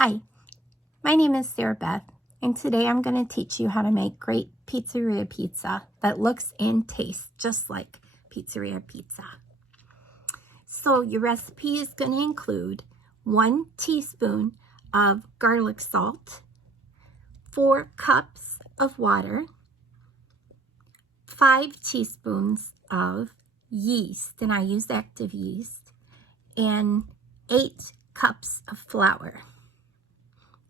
Hi, my name is Sarah Beth, and today I'm going to teach you how to make great pizzeria pizza that looks and tastes just like pizzeria pizza. So your recipe is going to include 1 teaspoon of garlic salt, 4 cups of water, 5 teaspoons of yeast, and I use active yeast, and 8 cups of flour.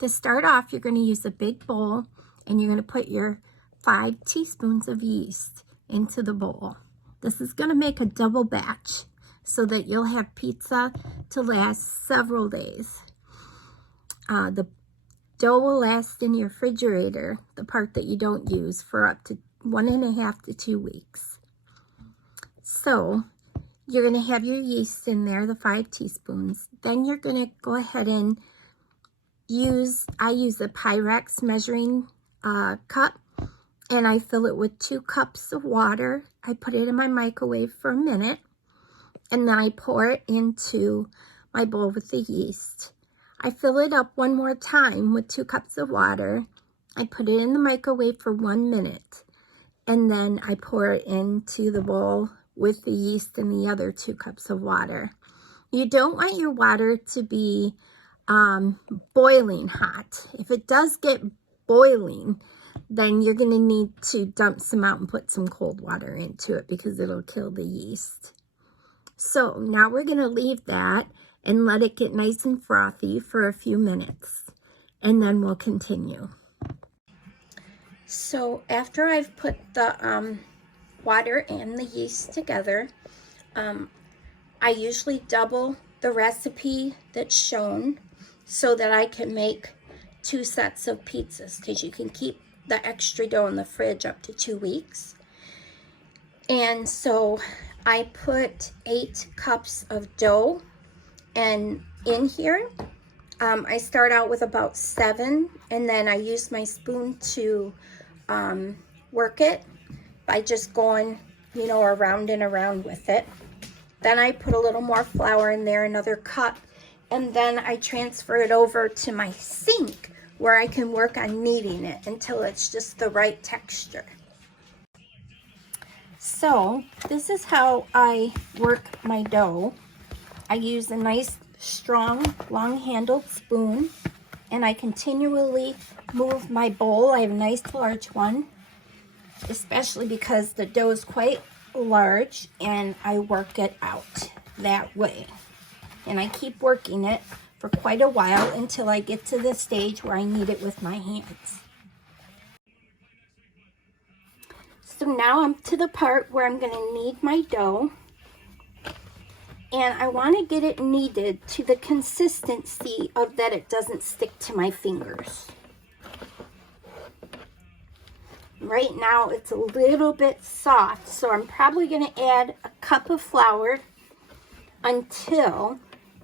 To start off, you're going to use a big bowl and you're going to put your 5 teaspoons of yeast into the bowl. This is going to make a double batch so that you'll have pizza to last several days. The dough will last in your refrigerator, the part that you don't use, for up to 1.5 to 2 weeks. So you're going to have your yeast in there, the 5 teaspoons. Then you're going to go ahead and I use a Pyrex measuring cup, and I fill it with 2 cups of water. I put it in my microwave for a minute, and then I pour it into my bowl with the yeast. I fill it up one more time with 2 cups of water. I put it in the microwave for 1 minute, and then I pour it into the bowl with the yeast and the other 2 cups of water. You don't want your water to be boiling hot. If it does get boiling, then you're going to need to dump some out and put some cold water into it because it'll kill the yeast. So now we're going to leave that and let it get nice and frothy for a few minutes, and then we'll continue. So after I've put the water and the yeast together, I usually double the recipe that's shown so that I can make 2 sets of pizzas, because you can keep the extra dough in the fridge up to 2 weeks. And so I put 8 cups of dough, and in here I start out with about 7, and then I use my spoon to work it by just going, around and around with it. Then I put a little more flour in there, another cup, and then I transfer it over to my sink where I can work on kneading it until it's just the right texture. So this is how I work my dough. I use a nice, strong, long-handled spoon, and I continually move my bowl. I have a nice large one, especially because the dough is quite large, and I work it out that way. And I keep working it for quite a while until I get to the stage where I knead it with my hands. So now I'm to the part where I'm going to knead my dough, and I want to get it kneaded to the consistency of that it doesn't stick to my fingers. Right now it's a little bit soft, so I'm probably going to add a cup of flour until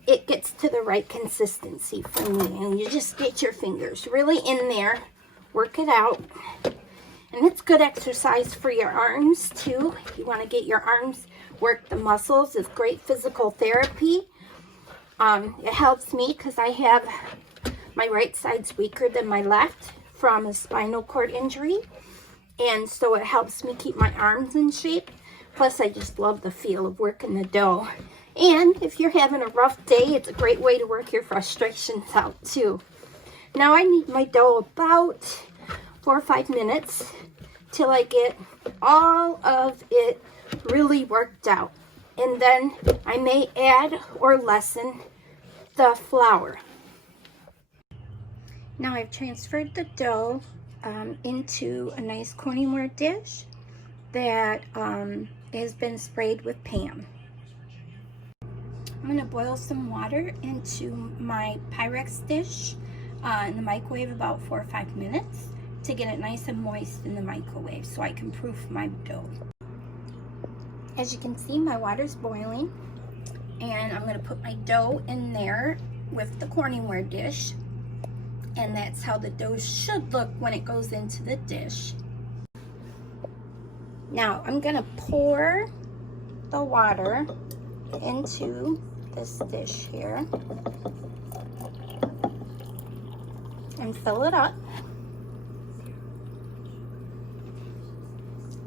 it gets to the right consistency for me. And you just get your fingers really in there, work it out. And it's good exercise for your arms too. You want to get your arms, work the muscles. It's great physical therapy. It helps me because I have my right side's weaker than my left from a spinal cord injury. And so it helps me keep my arms in shape. Plus, I just love the feel of working the dough. And if you're having a rough day, it's a great way to work your frustrations out too. Now I knead my dough about 4 or 5 minutes till I get all of it really worked out. And then I may add or lessen the flour. Now I've transferred the dough into a nice Corningware dish that has been sprayed with Pam. I'm going to boil some water into my Pyrex dish in the microwave about 4 or 5 minutes to get it nice and moist in the microwave so I can proof my dough. As you can see, my water's boiling, and I'm going to put my dough in there with the Corningware dish, and that's how the dough should look when it goes into the dish. Now I'm going to pour the water into this dish here. and fill it up.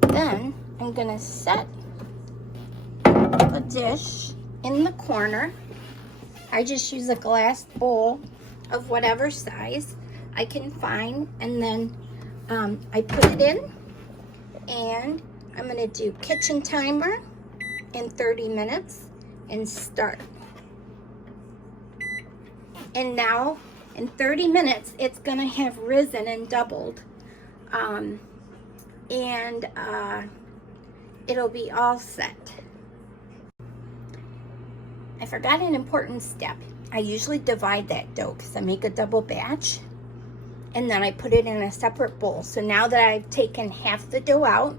Then I'm gonna set a dish in the corner. I just use a glass bowl of whatever size I can find, and then I put it in, and I'm gonna do kitchen timer in 30 minutes and start. And now in 30 minutes it's gonna have risen and doubled, and it'll be all set. I forgot an important step. I usually divide that dough because I make a double batch, and then I put it in a separate bowl. So now that I've taken half the dough out,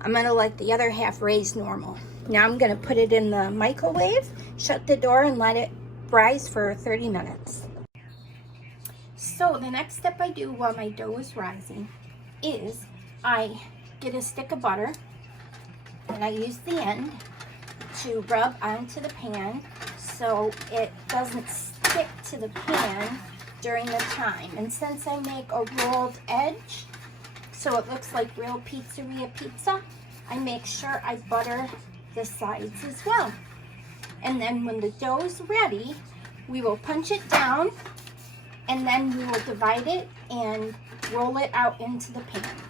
I'm gonna let the other half raise normal. Now I'm gonna put it in the microwave, shut the door, and let it rise for 30 minutes. So the next step I do while my dough is rising is I get a stick of butter, and I use the end to rub onto the pan so it doesn't stick to the pan during the time. And since I make a rolled edge so it looks like real pizzeria pizza, I make sure I butter the sides as well. And then when the dough is ready, we will punch it down, and then we will divide it and roll it out into the pans.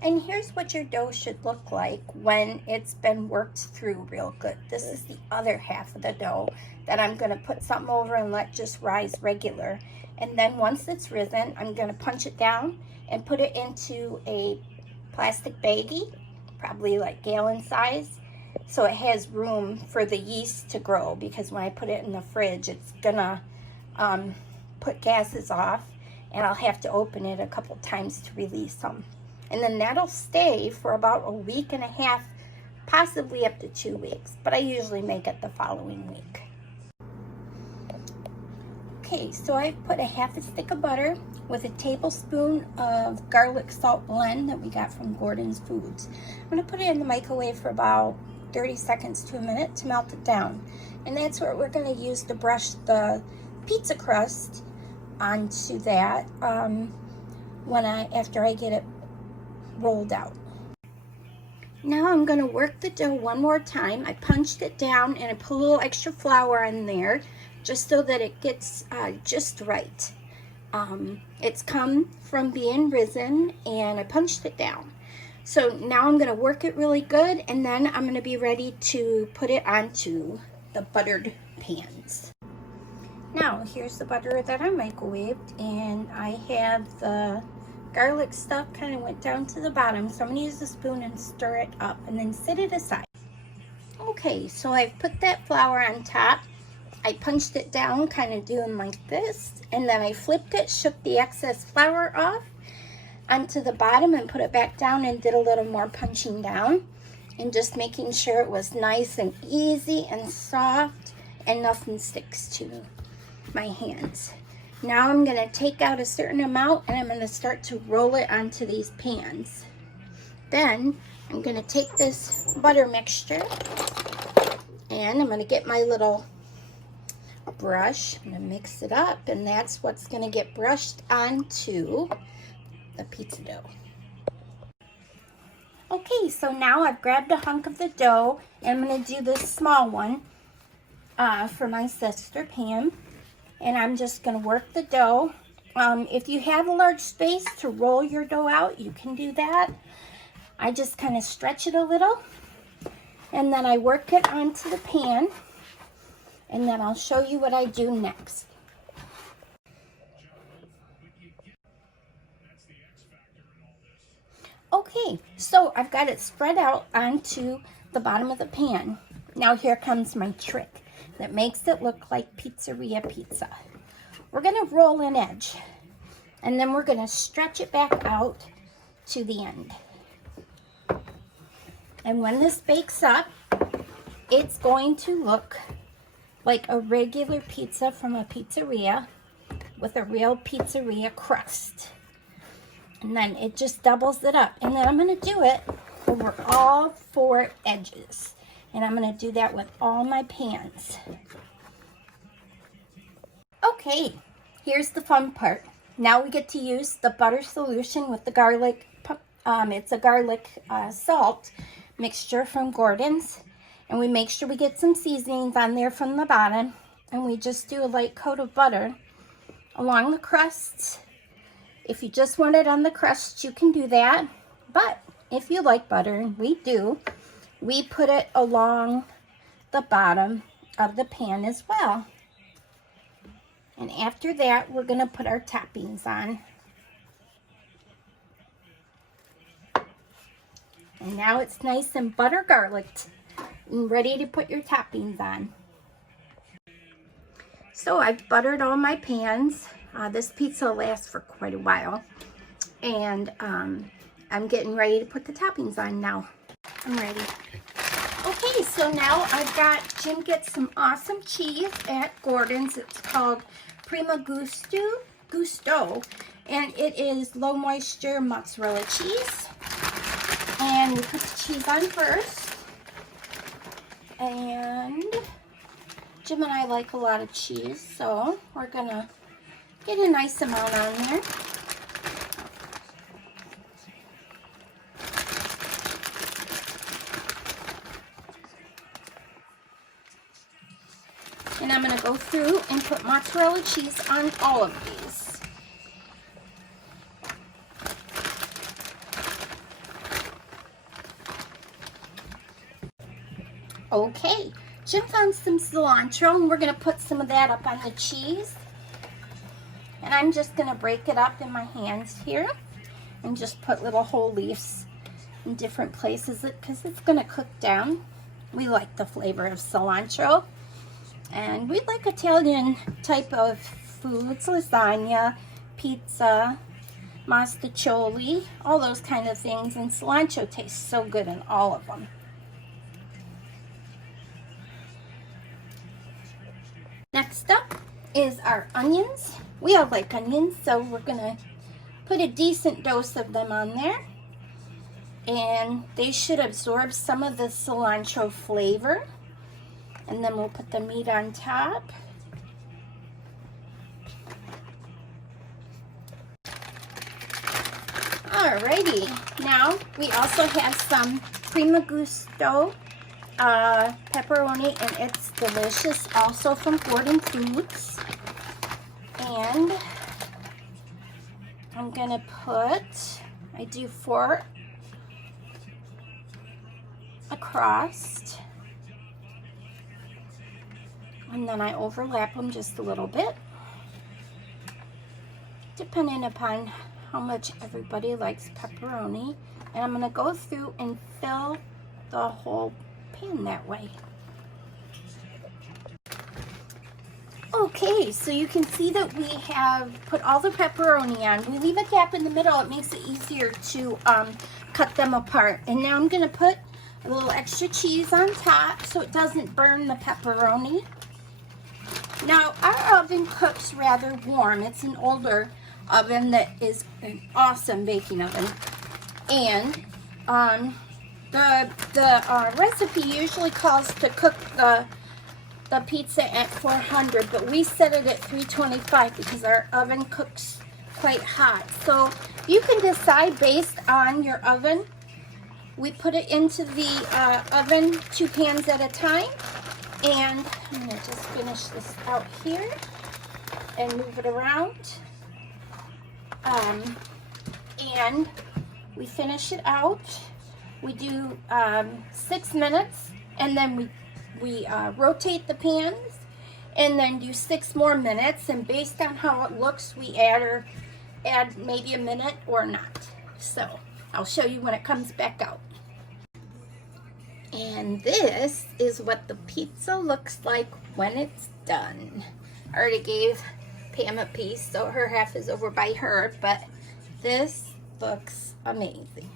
And here's what your dough should look like when it's been worked through real good. This is the other half of the dough that I'm gonna put something over and let just rise regular. And then once it's risen, I'm gonna punch it down and put it into a plastic baggie, probably like gallon size, so it has room for the yeast to grow, because when I put it in the fridge, it's gonna put gases off, and I'll have to open it a couple times to release them. And then that'll stay for about a week and a half, possibly up to 2 weeks, but I usually make it the following week. Okay, so I've put a half a stick of butter with a tablespoon of garlic salt blend that we got from Gordon's Foods. I'm gonna put it in the microwave for about 30 seconds to a minute to melt it down. And that's what we're gonna use to brush the pizza crust onto that after I get it rolled out. Now I'm going to work the dough one more time. I punched it down and I put a little extra flour in there just so that it gets just right. It's come from being risen, and I punched it down. So now I'm going to work it really good, and then I'm going to be ready to put it onto the buttered pans. Now here's the butter that I microwaved, and I have the garlic stuff kind of went down to the bottom, so I'm going to use a spoon and stir it up and then set it aside. Okay, so I've put that flour on top. I punched it down, kind of doing like this, and then I flipped it, shook the excess flour off onto the bottom and put it back down, and did a little more punching down and just making sure it was nice and easy and soft and nothing sticks to my hands. Now I'm going to take out a certain amount, and I'm going to start to roll it onto these pans. Then I'm going to take this butter mixture, and I'm going to get my little brush. I'm going to mix it up, and that's what's going to get brushed onto the pizza dough. Okay, so now I've grabbed a hunk of the dough, and I'm going to do this small one for my sister Pam. And I'm just going to work the dough. If you have a large space to roll your dough out, you can do that. I just kind of stretch it a little, and then I work it onto the pan, and then I'll show you what I do next. Okay, so I've got it spread out onto the bottom of the pan. Now here comes my trick that makes it look like pizzeria pizza. We're gonna roll an edge, and then we're gonna stretch it back out to the end. And when this bakes up, it's going to look like a regular pizza from a pizzeria with a real pizzeria crust. And then it just doubles it up. And then I'm gonna do it over all 4 edges. And I'm going to do that with all my pans. Okay, here's the fun part. Now we get to use the butter solution with the garlic. It's a garlic salt mixture from Gordon's. And we make sure we get some seasonings on there from the bottom. And we just do a light coat of butter along the crust. If you just want it on the crust, you can do that. But if you like butter, and we do, we put it along the bottom of the pan as well. And after that, we're going to put our toppings on. And now it's nice and butter garlicked and ready to put your toppings on. So I've buttered all my pans. This pizza will last for quite a while. And I'm getting ready to put the toppings on now. I'm ready. Okay, so now I've got, Jim gets some awesome cheese at Gordon's. It's called Prima Gusto, and it is low moisture mozzarella cheese. And we put the cheese on first. And Jim and I like a lot of cheese, so we're gonna get a nice amount on there. And I'm going to go through and put mozzarella cheese on all of these. Okay, Jim found some cilantro and we're going to put some of that up on the cheese. And I'm just going to break it up in my hands here and just put little whole leaves in different places because it's going to cook down. We like the flavor of cilantro. And we like Italian type of foods, lasagna, pizza, mostaccioli, all those kind of things. And cilantro tastes so good in all of them. Next up is our onions. We all like onions, so we're going to put a decent dose of them on there. And they should absorb some of the cilantro flavor. And then we'll put the meat on top. Alrighty, now we also have some Prima Gusto pepperoni, and it's delicious, also from Gordon Foods. And I'm gonna put, I do 4 across. And then I overlap them just a little bit, depending upon how much everybody likes pepperoni. And I'm going to go through and fill the whole pan that way. Okay, so you can see that we have put all the pepperoni on. We leave a gap in the middle. It makes it easier to cut them apart. And now I'm going to put a little extra cheese on top so it doesn't burn the pepperoni. Now, our oven cooks rather warm. It's an older oven that is an awesome baking oven. And the recipe usually calls to cook the pizza at 400, but we set it at 325 because our oven cooks quite hot. So you can decide based on your oven. We put it into the oven 2 pans at a time. And I'm going to just finish this out here and move it around. And we finish it out. We do 6 minutes, and then we rotate the pans, and then do 6 more minutes. And based on how it looks, we add maybe a minute or not. So I'll show you when it comes back out. And this is what the pizza looks like when it's done. I already gave Pam a piece, so her half is over by her, but this looks amazing.